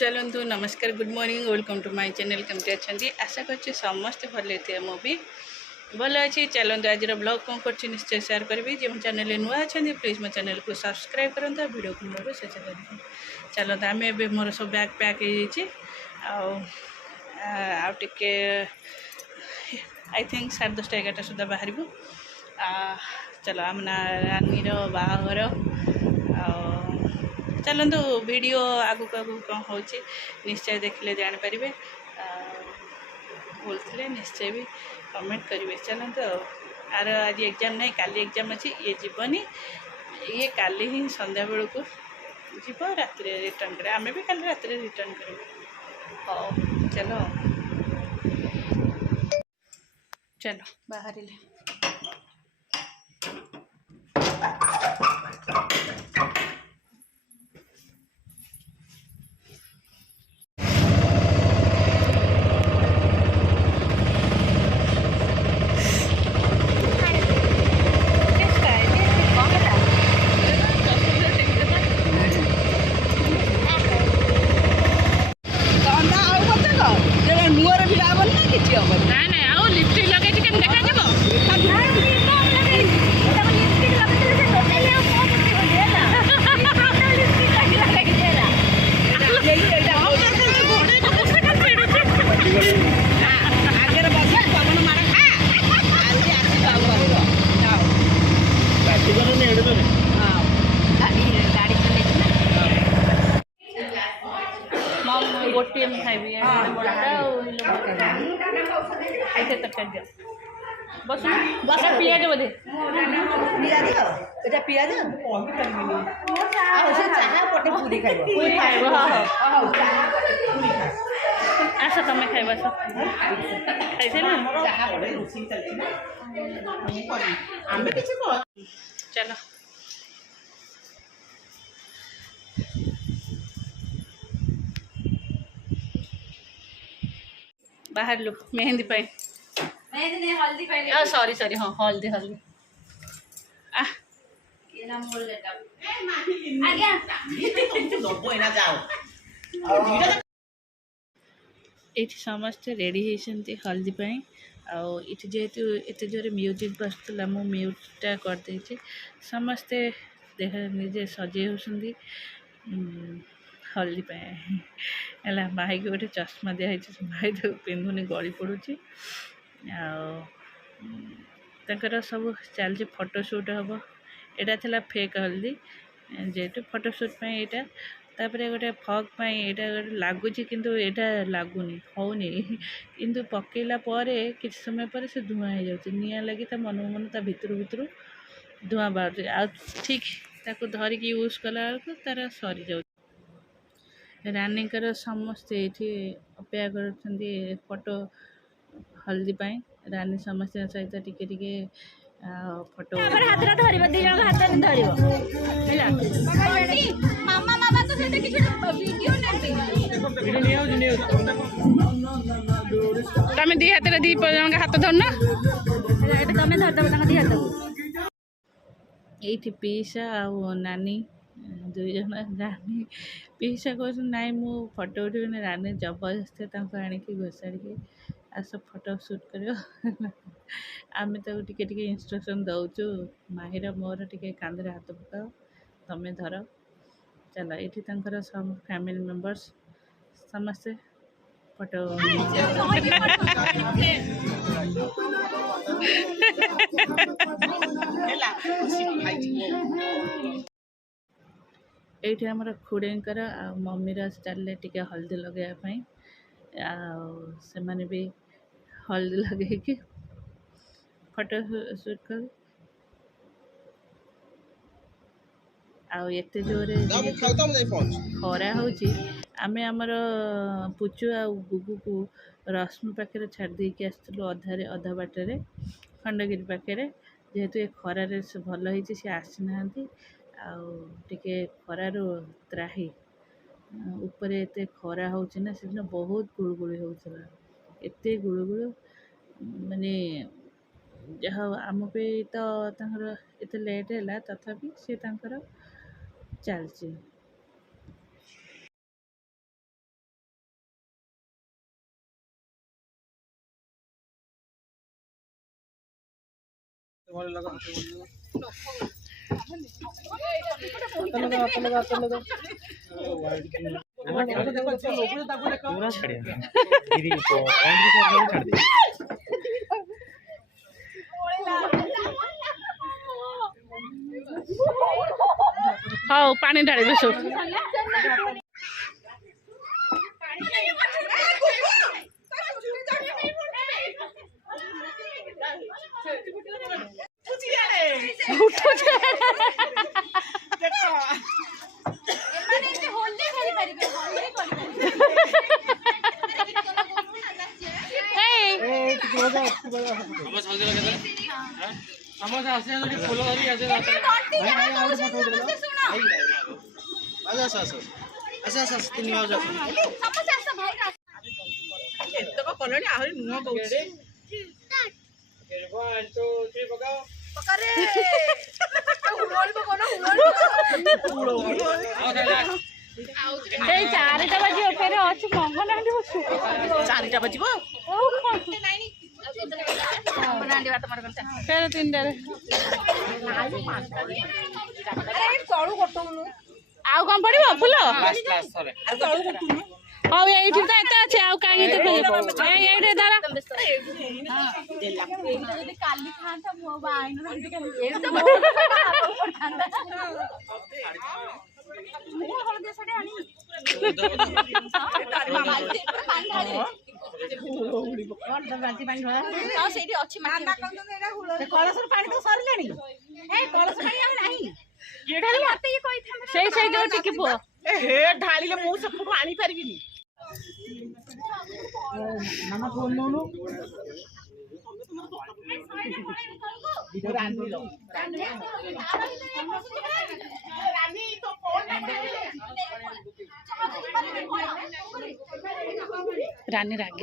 चलतु नमस्कार good morning welcome to my channel केमती अच्छा आशा कर समस्ते भले थे मुझे भल अच्छी चलते आज ब्लॉग कौन कर निश्चय शेयर करी जो चैनल नुआ अच्छा प्लीज मो चैनल को सब्सक्राइब करता वीडियो को मोर शेष कर चलते आम ए मोर सब बैग पैक टे आई थिंक 10:30-11 सुधा बाहर चलो आम रानी बाहर चलतु वीडियो आगु आगु कौन हो निश्चय देखिले जापर भूल थे निश्चय भी कमेंट करेंगे। चलतु आर आज एग्जाम नहीं काली एग्जाम अच्छी ये जीवनी ये काली ही संध्या बेलू को जीव राति रिटर्न करे आम भी काली राति रिटर्न कर चलो चलो बाहर गोटे खाइबी तरकारी बस बस पियाज बोधे पियाज आस तुम खाइब चलो बाहर लो मेहंदी पाई सॉरी सॉरी हाँ हल्दी हल्दी ये समस्ते रेडी होती हल्दी पाई आठ जेहेतु एत जोर म्यूजिक बसला मु म्यूटटा करदे समस्ते देख निजे सजे होती हल्दी है माही को गोटे चश्मा दिखाई माही तो पिंधुनी गली पड़ुची आर सब चलती फोटोशूट हम यहाँ थी फेक हल्दी जेहेतु फोटोशूट यहाँ तापर गोटे फग यहाँ गोटे लगुच किंतु यहाँ लगुनि होनी किंतु पकेला कि समय पर से धुआं हो जाए निआ लगी मन मन भितर भितर धुआं बाहर आ ठीक ताको धरिकी यूज कला तार सरी जाए रानी समस्ते ये अपेक्षा कर फोटो हल्दी पाई रानी समस्त सहित टिके टिके फोटो तमें दी हाथ दी हाथ धरना ये पीसा आ नानी दुई जन रानी पीसा कह ना मु फोटो उठे रानी जबरदस्ती आणिकी घोषाड़ी आस फोटो शूट कर आम तो टिके टिके इंस्ट्रक्शन दौचु माहिर मोर टिके कांधे हाथ पकाओ तमें धर चलो ये सब फैमिली मेंबर्स समस्ते फोटो ये आमर खुड़ेकर आ मम्मीर चलने टिके हल्दी लगेवाई से माने भी हल्दी लगे फोटो शूट कर आते जोरे खरा हो आमर पुचु आ गुगु को रश्मि पाखे छाड़ देकी आसलु अधारे अधा बाटर खंडगिरी पाखे जेहेतु ये खरारे भल हो सी आसी ना टे खरार त्राही ऊपर एत खरा होना से बहुत गुड़गुड़ी होता एत गुड़गुड़ माने जहाँ आम पे तो एत लेट है तथापि सी चलती। हाँ पानी ढाल सब चारिटा बजी फेर अच्छी मंगना चारिटा बजी फेर 3 आउ कौन पड़ो फुल हाँ ये तो एत अच्छे आउ कहीं ढालिले मु सब आनी पारिबिनी मामा फोन नोनु रानी रागी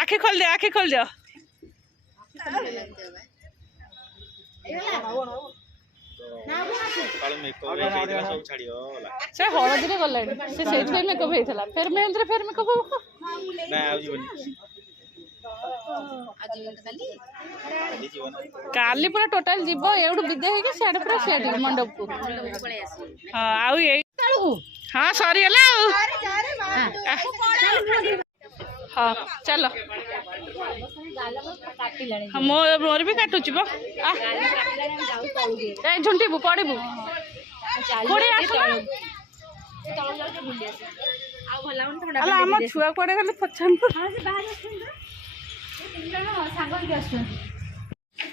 आँखें खोल दे से हलदी गला से मेकअप होता फिर मेहंदी फिर मेकअप काली पूरा टोटाल जीव एवढ विदे होगी सियाड़े पूरा सियाड़े मंडप को हाँ हाँ सरी हाँ चलो हाँ मोर भी काटुची झुंटीबू पड़बू आम छुआ कड़े गले पचान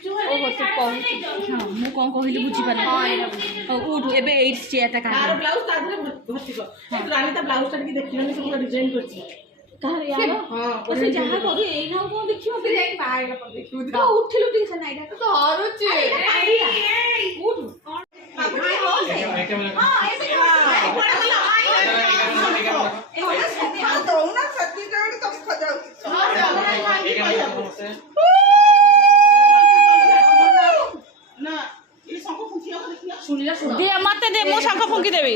ओहो तू कह मु कौन कहली बुझी पारे उठ एबे एट चेयरटा का तार ब्लाउज ता धरे भर्ती कर रानी ता ब्लाउज ता की देखिलनी सब डिजाइन करछि कहां यार हां ओसे जहां करू एई ना को देखियो फिर जाई बाहेला पर देखियो तो उठिलु टी से नाइडा तो हरुची उठ हां ऐसे हां तो ना सत्ती जण तो खजाउ हां ना ये शंख फुंकिया देखिया सुनिला सुन दे मते दे मो शंख फुंकी देबी